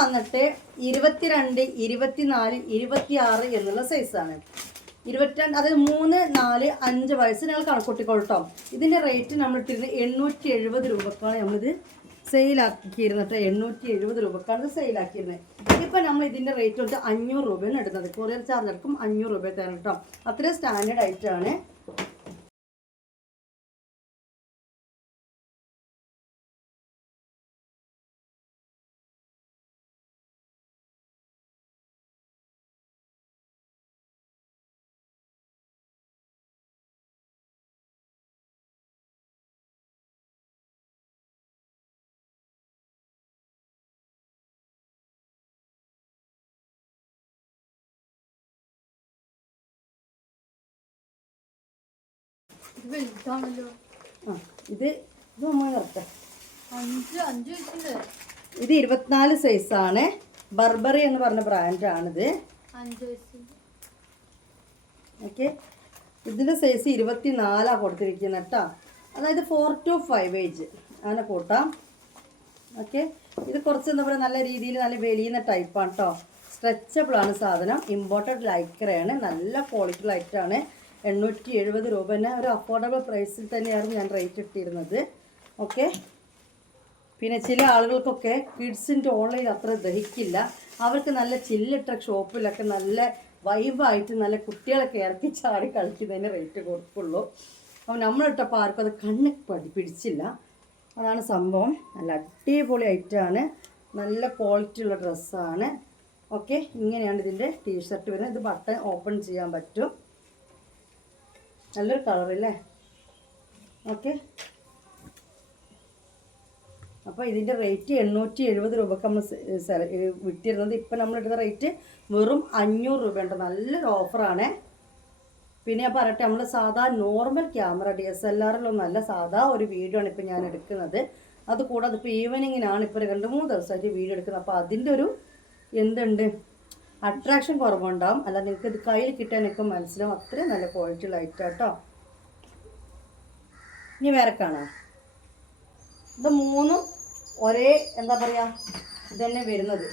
വന്നിട്ട് ഇരുപത്തിരണ്ട് ഇരുപത്തിനാല് ഇരുപത്തിയാറ് എന്നുള്ള സൈസാണ് ഇരുപത്തിരണ്ട് അതായത് മൂന്ന് നാല് അഞ്ച് വയസ്സ് നിങ്ങൾ കണക്കൂട്ടിക്കൊള്ളട്ടോ ഇതിന്റെ റേറ്റ് നമ്മൾ ഇട്ടിരുന്നത് എണ്ണൂറ്റി എഴുപത് രൂപക്കാണ് നമ്മളിത് സെയിലാക്കിയിരുന്നത് എണ്ണൂറ്റി എഴുപത് രൂപക്കാണ് ഇത് സെയിലാക്കിയിരുന്നത് ഇപ്പം നമ്മൾ ഇതിന്റെ റേറ്റ് വന്നിട്ട് അഞ്ഞൂറ് രൂപയാണ് ഇടുന്നത്. കൊറിയർ ചാർജ് എടുക്കും അഞ്ഞൂറ് രൂപ തരാം കേട്ടോ അത്രയും സ്റ്റാൻഡേർഡ് ആയിട്ടാണ് ആ ഇത് ഇത് നമ്മൾ നിർത്താം ഇത് ഇരുപത്തിനാല് സൈസാണ്. ബർബറി എന്ന് പറഞ്ഞ ബ്രാൻഡാണിത് ഓക്കെ. ഇതിന്റെ സൈസ് ഇരുപത്തിനാലാ കൊടുത്തിരിക്കുന്നത് കേട്ടോ. അതായത് ഫോർ ടു ഫൈവ് ഏജ് അങ്ങനെ കൂട്ടാം. ഓക്കെ. ഇത് കുറച്ച് എന്താ പറയുക നല്ല രീതിയിൽ നല്ല വെളിയുന്ന ടൈപ്പാണ് കേട്ടോ സ്ട്രെച്ചബിൾ ആണ് സാധനം. ഇമ്പോർട്ടന്റ് ലൈക്രയാണ് നല്ല ക്വാളിറ്റി ലൈറ്റാണ് എണ്ണൂറ്റി എഴുപത് രൂപ. തന്നെ ഒരു അഫോർഡബിൾ പ്രൈസിൽ തന്നെയായിരുന്നു ഞാൻ റേറ്റ് ഇട്ടിരുന്നത്. ഓക്കെ പിന്നെ ചില ആളുകൾക്കൊക്കെ കിഡ്സിന്റെ ഓൺലൈൻ അത്ര ദഹിക്കില്ല. അവർക്ക് നല്ല ചില്ലിട്ട ഷോപ്പിലൊക്കെ നല്ല വൈബായിട്ട് നല്ല കുട്ടികളൊക്കെ ഇറക്കി ചാടി കളിക്കുന്നതിന് റേറ്റ് കൊടുക്കുള്ളൂ. അപ്പോൾ നമ്മളിട്ടപ്പോൾ ആർക്കും അത് കണ്ണ് പടി പിടിച്ചില്ല. അതാണ് സംഭവം. നല്ല അടിപൊളി ഐറ്റമാണ് നല്ല ക്വാളിറ്റി ഉള്ള ഡ്രസ്സാണ് ഓക്കെ ഇങ്ങനെയാണ് ഇതിന്റെ ടീഷർട്ട് വരുന്നത്. ഇത് ബട്ടൺ ഓപ്പൺ ചെയ്യാൻ പറ്റും. നല്ലൊരു കളറല്ലേ ഓക്കെ. അപ്പോൾ ഇതിന്റെ റേറ്റ് എണ്ണൂറ്റി എഴുപത് രൂപക്ക് നമ്മൾ സെല വിറ്റിരുന്നത്. ഇപ്പം നമ്മൾ എടുത്ത റേറ്റ് വെറും അഞ്ഞൂറ് രൂപയുണ്ട് നല്ലൊരു ഓഫറാണ് പിന്നെ ഞാൻ പറയട്ടെ നമ്മൾ സാധാ normal camera D S L ആറിലൊന്നല്ല സാധാ ഒരു വീഡിയോ ആണ് ഇപ്പം ഞാൻ എടുക്കുന്നത്. അതുകൂടാതെ ഇപ്പോൾ ഈവനിങ്ങിനാണ് ഇപ്പോൾ രണ്ട് മൂന്ന് ദിവസമായിട്ട് വീഡിയോ എടുക്കുന്നത്. അപ്പോൾ അതിന്റെ ഒരു എന്തുണ്ട്? അട്രാക്ഷൻ കുറവുണ്ടാവും. അല്ല നിങ്ങൾക്ക് ഇത് കയ്യിൽ കിട്ടാൻ കിട്ടാനൊക്കെ മനസ്സിലാവും അത്രയും നല്ല ക്വാളിറ്റി ഐറ്റം കേട്ടോ ഇനി വേറെ കാണാം. ഇത് മൂന്നും ഒരേ എന്താ പറയുക ഇതന്നെ വരുന്നത്.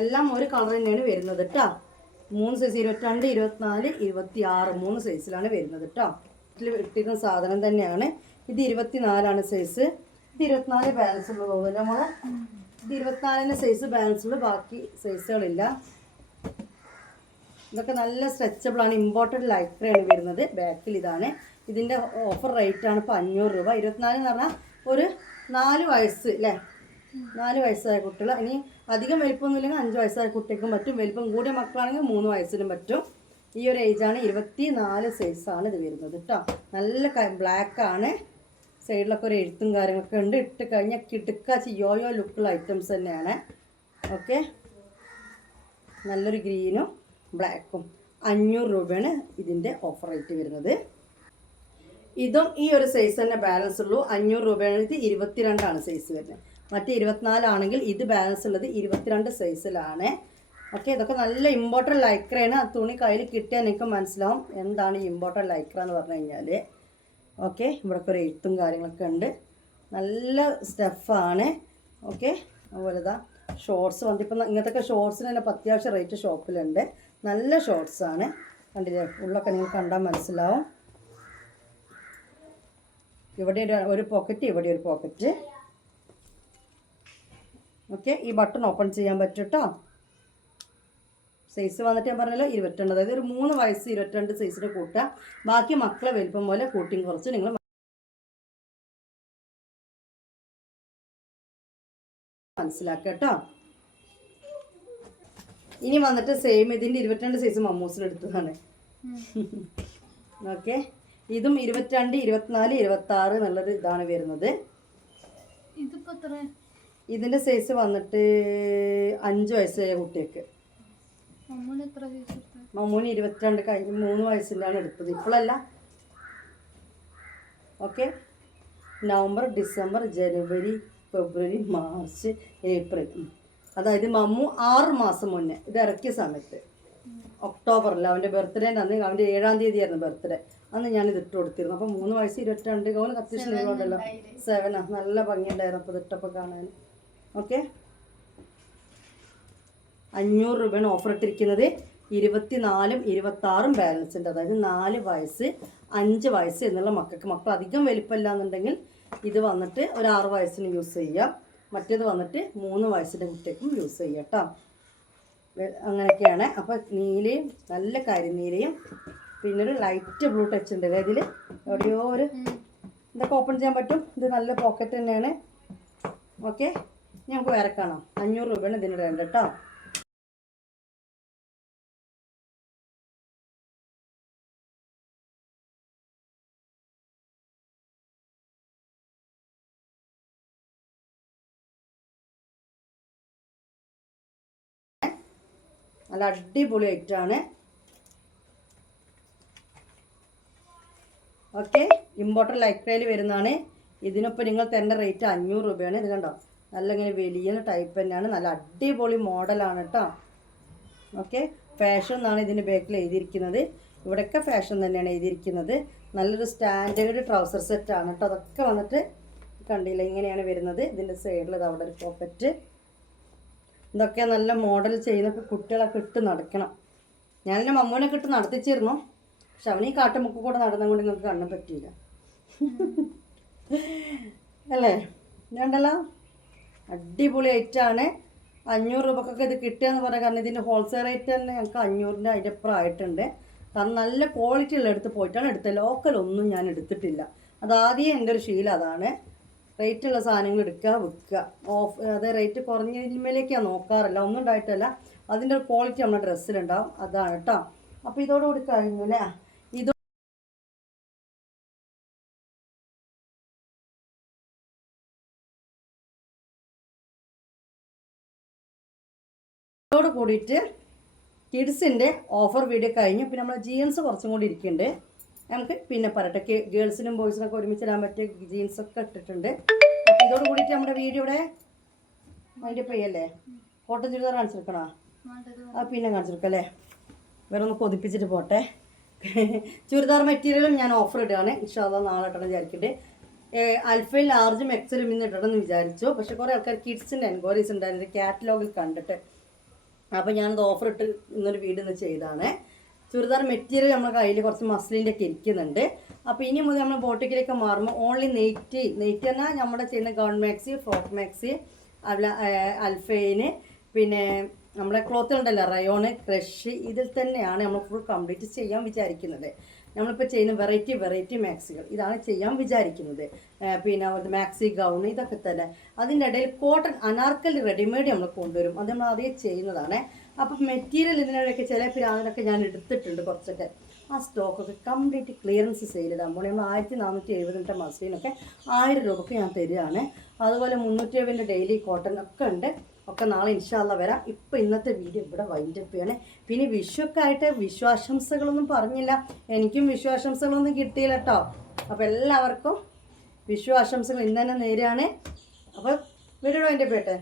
എല്ലാം ഒരു കളർ തന്നെയാണ് വരുന്നത് കേട്ടോ മൂന്ന് സൈസ് ഇരുപത്തിരണ്ട് ഇരുപത്തിനാല് ഇരുപത്തി ആറ് മൂന്ന് സൈസിലാണ് വരുന്നത് കേട്ടോ വീട്ടിൽ ഇട്ടിരുന്ന സാധനം തന്നെയാണ്. ഇത് ഇരുപത്തിനാലാണ് സൈസ് ഇത് ഇരുപത്തിനാല് ബാലൻസ് ഉള്ളൂ തോന്നുന്നു നമ്മളെ ഇത് ഇരുപത്തിനാലിന് സൈസ് ബാലൻസ് ഉള്ളൂ ബാക്കി സൈസുകളില്ല ഇതൊക്കെ നല്ല സ്ട്രെച്ചബിൾ ആണ്. ലൈറ്ററാണ് വരുന്നത്. ബാക്കിൽ ഇതാണ്. ഇതിന്റെ ഓഫർ റേറ്റ് ആണ് ഇപ്പോൾ അഞ്ഞൂറ് രൂപ. ഇരുപത്തിനാല് എന്ന് പറഞ്ഞാൽ ഒരു നാല് വയസ്സ് അല്ലേ നാല് വയസ്സായ കുട്ടികൾ ഇനി അധികം വലിപ്പമൊന്നുമില്ലെങ്കിൽ അഞ്ച് വയസ്സായ കുട്ടിക്കും പറ്റും. വലിപ്പം കൂടിയ മക്കളാണെങ്കിൽ മൂന്ന് വയസ്സിനും പറ്റും. ഈ ഒരു ഏജാണ് ഇരുപത്തി നാല് സൈസാണ് ഇത് വരുന്നത് കേട്ടോ നല്ല ബ്ലാക്കാണ് സൈഡിലൊക്കെ ഒരു എഴുത്തും കാര്യങ്ങളൊക്കെ ഉണ്ട്. ഇട്ട് കഴിഞ്ഞാൽ കിടുക്കാച്ച് യോയോ ലുക്കുള്ള ഐറ്റംസ് തന്നെയാണ്. ഓക്കെ നല്ലൊരു ഗ്രീനും ബ്ലാക്കും. അഞ്ഞൂറ് രൂപയാണ് ഇതിന്റെ ഓഫർ റേറ്റ് വരുന്നത്. ഇതും ഈ ഒരു സൈസ് തന്നെ ബാലൻസ് ഉള്ളൂ. അഞ്ഞൂറ് രൂപയാണ് ഇത്. ഇരുപത്തിരണ്ടാണ് സൈസ് വരുന്നത്. മറ്റേ ഇരുപത്തിനാലാണെങ്കിൽ ഇത് ബാലൻസ് ഉള്ളത് ഇരുപത്തിരണ്ട് സൈസിലാണ് ഓക്കെ ഇതൊക്കെ നല്ല ഇമ്പോർട്ടന്റ് ലൈക്രയാണ് തുണി കയ്യിൽ കിട്ടിയാൽ നിങ്ങൾക്ക് മനസ്സിലാവും. എന്താണ് ഈ ഇമ്പോർട്ടന്റ് ലൈക്ര എന്ന് പറഞ്ഞു കഴിഞ്ഞാൽ ഓക്കെ ഇവിടെയൊക്കെ ഒരു എഴുത്തും കാര്യങ്ങളൊക്കെ ഉണ്ട്. നല്ല സ്റ്റഫാണ് ഓക്കെ അതുപോലെ ഇതാ ഷോർട്സ് വന്നിട്ട് ഇപ്പം ഇങ്ങനത്തെ ഷോർട്സിന് തന്നെ അത്യാവശ്യം റേറ്റ് ഷോപ്പിലുണ്ട് നല്ല ഷോർട്സ് ആണ്. കണ്ടില്ലേ? ഉള്ളൊക്കെ നിങ്ങൾ കണ്ടാൽ മനസ്സിലാവും. ഇവിടെ ഒരു ഒരു പോക്കറ്റ് ഇവിടെ ഒരു പോക്കറ്റ് ഓക്കെ ഈ ബട്ടൺ ഓപ്പൺ ചെയ്യാൻ പറ്റും കേട്ടോ സൈസ് വന്നിട്ട് ഞാൻ പറഞ്ഞല്ലോ ഇരുപത്തിരണ്ട്. അതായത് ഒരു മൂന്ന് വയസ്സ് ഇരുപത്തിരണ്ട് സൈസിൽ കൂട്ടുക. ബാക്കി മക്കളെ വലിപ്പം പോലെ കൂട്ടിയും കുറച്ച് നിങ്ങൾ മനസ്സിലാക്കുക കേട്ടോ. ഇനി വന്നിട്ട് സെയിം ഇതിന്റെ ഇരുപത്തിരണ്ട് സൈസ് മമ്മൂസിൽ എടുത്തതാണ് ഓക്കെ ഇതും ഇരുപത്തിരണ്ട് ഇരുപത്തിനാല് ഇരുപത്തി ആറ് എന്നുള്ളൊരു ഇതാണ് വരുന്നത്. ഇതിന്റെ ഇതിന്റെ സൈസ് വന്നിട്ട് അഞ്ച് വയസ്സായ കുട്ടിക്ക് മമ്മൂന് ഇരുപത്തിരണ്ട് കഴിഞ്ഞ് മൂന്ന് വയസ്സിലാണ് എടുത്തത്. ഇപ്പോഴല്ല. ഓക്കെ? നവംബർ ഡിസംബർ ജനുവരി ഫെബ്രുവരി മാർച്ച് ഏപ്രിൽ. അതായത് മമ്മു ആറ് മാസം മുന്നേ. ഇത് ഇറക്കിയ സമയത്ത്. ഒക്ടോബറിൽ അവന്റെ ബർത്ത്ഡേ അന്ന് അവന്റെ ഏഴാം തീയതി ആയിരുന്നു ബർത്ത്ഡേ. അന്ന് ഞാൻ ഇത് ഇട്ട് കൊടുത്തിരുന്നു. അപ്പോൾ മൂന്ന് വയസ്സ് ഇരുപത്തിരണ്ട്. കൗണ് അത്യാവശ്യം നീളമുണ്ടല്ലോ. സെവനാ നല്ല ഭംഗിയുണ്ടായിരുന്നു അപ്പോൾ ഇതിട്ടപ്പോൾ കാണാൻ. ഓക്കെ? അഞ്ഞൂറ് രൂപയാണ് ഓഫർ ഇട്ടിരിക്കുന്നത്. ഇരുപത്തിനാലും ഇരുപത്താറും ബാലൻസ് ഉണ്ട്. അതായത് നാല് വയസ്സ് അഞ്ച് വയസ്സ് എന്നുള്ള മക്കൾക്ക്. മക്കൾ അധികം വലിപ്പമില്ല എന്നുണ്ടെങ്കിൽ ഇത് വന്നിട്ട് ഒരു ആറ് വയസ്സിന് യൂസ് ചെയ്യാം. മറ്റേത് വന്നിട്ട് മൂന്ന് വയസ്സിന്റെ കുട്ടിക്കും യൂസ് ചെയ്യാം കേട്ടോ. അങ്ങനെയൊക്കെയാണ്. അപ്പോൾ നീലയും നല്ല കരിനീലയും പിന്നെ ഒരു ലൈറ്റ് ബ്ലൂ ടച്ച് ഉണ്ട് ഇതിൽ എവിടെയോ ഒരു ഇതൊക്കെ ഓപ്പൺ ചെയ്യാൻ പറ്റും. ഇത് നല്ല പോക്കറ്റ് തന്നെയാണ്. ഓക്കെ ഞങ്ങൾക്ക് വേറെ കാണാം. അഞ്ഞൂറ് രൂപയാണ് ഇതിന് വേണ്ട കേട്ടോ. നല്ല അടിപൊളി ഐറ്റാണ് ഓക്കെ ഇമ്പോർട്ടന്റ് ലൈക്രയിൽ വരുന്നതാണ്. ഇതിനൊപ്പം നിങ്ങൾ തരേണ്ട റേറ്റ് അഞ്ഞൂറ് രൂപയാണ്. ഇത് കണ്ടോ? നല്ല ഇങ്ങനെ വലിയ ടൈപ്പ് തന്നെയാണ്. നല്ല അടിപൊളി മോഡലാണ് കേട്ടോ ഓക്കെ ഫാഷൻ എന്നാണ് ഇതിന്റെ ബാക്കിൽ എഴുതിയിരിക്കുന്നത്. ഇവിടെയൊക്കെ ഫാഷൻ തന്നെയാണ് എഴുതിയിരിക്കുന്നത്. നല്ലൊരു സ്റ്റാൻഡേർഡ് ട്രൗസർ സെറ്റാണ് കേട്ടോ അതൊക്കെ വന്നിട്ട് കണ്ടില്ല ഇങ്ങനെയാണ് വരുന്നത്. ഇതിന്റെ സൈഡിൽ അവിടെ ഒരു പോക്കറ്റ് ഇതൊക്കെ നല്ല മോഡൽ ചെയ്യുന്ന കുട്ടികളൊക്കെ ഇട്ട് നടക്കണം. ഞാൻ എന്റെ മമ്മൂനൊക്കെ ഇട്ട് നടത്തിച്ചിരുന്നു. പക്ഷെ അവനീ കാട്ടുമുക്ക് കൂടെ നടന്നുകൊണ്ട് നിങ്ങൾക്ക് കാണാൻ പറ്റിയില്ല. അല്ലേ? വേണ്ടല്ലോ അടിപൊളി ഐറ്റാണ് അഞ്ഞൂറ് രൂപക്കൊക്കെ ഇത് കിട്ടുകയെന്ന് പറയാം. കാരണം ഇതിന്റെ ഹോൾസെയിൽ റേറ്റ് തന്നെ ഞങ്ങൾക്ക് അഞ്ഞൂറിന്റെ അതിന്റെ അപ്പുറം ആയിട്ടുണ്ട് കാരണം നല്ല ക്വാളിറ്റി ഉള്ള എടുത്ത് പോയിട്ടാണ് എടുത്തത്. ലോക്കൽ ഒന്നും ഞാൻ എടുത്തിട്ടില്ല. അതാദ്യം എന്റെ ഒരു ശീലം അതാണ്. റേറ്റ് ഉള്ള സാധനങ്ങൾ എടുക്കുക വിൽക്കുക. ഓഫ് അത് റേറ്റ് കുറഞ്ഞതിന്മേലേക്കാണ് നോക്കാറില്ല. ഒന്നും ഉണ്ടായിട്ടല്ല. അതിന്റെ ക്വാളിറ്റി നമ്മുടെ ഡ്രസ്സിലുണ്ടാവും. അതാണ് കേട്ടോ. അപ്പോൾ ഇതോടുകൂടി കഴിഞ്ഞു അല്ലേ? ഇത് ഇതോട് കൂടിയിട്ട് കിഡ്സിന്റെ ഓഫർ വീഡിയോ കഴിഞ്ഞു. പിന്നെ നമ്മൾ ജീൻസ് കുറച്ചും കൂടി ഇരിക്കുന്നുണ്ട്. നമുക്ക് പിന്നെ പറയട്ടെ ഗേൾസിനും ബോയ്സിനൊക്കെ ഒരുമിച്ചിടാൻ പറ്റിയ ജീൻസ് ഒക്കെ ഇട്ടിട്ടുണ്ട്. ഇതോട് കൂടിയിട്ട് നമ്മുടെ വീഡിയോ ഇവിടെ അതിന്റെ പെയ്യല്ലേ കോട്ടൺ ചുരിദാർ കാണിച്ചെടുക്കണോ ആ പിന്നെ കാണിച്ചെടുക്കാം അല്ലേ? വേറെ ഒന്ന് കൊതിപ്പിച്ചിട്ട് പോട്ടെ. ചുരിദാർ മെറ്റീരിയലും ഞാൻ ഓഫർ ഇടുകയാണ്. ഇൻഷാല്ല നാളെ ഇട്ടണം വിചാരിക്കട്ടെ അൽഫയിൽ ലാർജും എക്സലും ഇന്ന് ഇടണമെന്ന് വിചാരിച്ചു. പക്ഷെ കുറേ ആൾക്കാർ കിഡ്സിന്റെ എൻക്വയറീസ് ഉണ്ടായിരുന്നു. കാറ്റലോഗിൽ കണ്ടിട്ട്. അപ്പോൾ ഞാനത് ഓഫർ ഇട്ട് ഇന്നൊരു വീട് ഇന്ന് ചെയ്താണ് ചുരിദാർ മെറ്റീരിയൽ നമ്മുടെ കയ്യിൽ കുറച്ച് മസ്ലിന്റെ ഒക്കെ ഇരിക്കുന്നുണ്ട്. അപ്പോൾ ഇനി മുതൽ നമ്മൾ ബോട്ടിക്കിലേക്ക് മാറുമ്പോൾ ഓൺലി നെയ്റ്റ് നെയ്റ്റ് എന്നാൽ നമ്മുടെ ചെയ്യുന്ന ഗൗൺ മാക്സി ഫ്രോക്ക് മാക്സി അല്ല അൽഫൈന് പിന്നെ നമ്മുടെ ക്ലോത്തിലുണ്ടല്ലോ റയോണ് ക്രഷ് ഇതിൽ തന്നെയാണ് നമ്മൾ ഫുൾ കംപ്ലീറ്റ് ചെയ്യാൻ വിചാരിക്കുന്നത്. നമ്മളിപ്പോൾ ചെയ്യുന്ന വെറൈറ്റി വെറൈറ്റി മാക്സികൾ ഇതാണ് ചെയ്യാൻ വിചാരിക്കുന്നത്. പിന്നെ അവരുടെ മാക്സി ഗൗൺ ഇതൊക്കെ തന്നെ. അതിന്റെ ഇടയിൽ കോട്ടൺ അനാർക്കലി റെഡിമെയ്ഡ് നമ്മൾ കൊണ്ടുവരും. അത് നമ്മൾ ആദ്യം ചെയ്യുന്നതാണ്. അപ്പം മെറ്റീരിയൽ ഇതിനിടയ്ക്ക് ചില പിരാതിനൊക്കെ ഞാൻ എടുത്തിട്ടുണ്ട് കുറച്ചൊക്കെ. ആ സ്റ്റോക്കൊക്കെ കംപ്ലീറ്റ് ക്ലിയറൻസ് സെയിലിടാൻ പോണേ. നമ്മൾ ആയിരത്തി നാനൂറ്റി എഴുപതിന്റെ മസ്ലിനൊക്കെ ആയിരം രൂപക്ക് ഞാൻ തരികയാണ്. അതുപോലെ മുന്നൂറ്റി എഴുപതിന്റെ ഡെയിലി കോട്ടൺ ഒക്കെ ഉണ്ട്. ഒക്കെ നാളെ ഇൻഷാല്ല വരാം. ഇപ്പം ഇന്നത്തെ വീഡിയോ ഇവിടെ വൈൻഡപ്പ് ചെയ്യണേ. പിന്നെ വിഷുവൊക്കെ ആയിട്ട് വിശ്വാശംസകളൊന്നും പറഞ്ഞില്ല. എനിക്കും വിശ്വാശംസകളൊന്നും കിട്ടിയില്ല കേട്ടോ അപ്പോൾ എല്ലാവർക്കും വിഷു ആശംസകൾ ഇന്ന് തന്നെ അപ്പോൾ വീഡിയോ എന്റെ ചെയ്യട്ടെ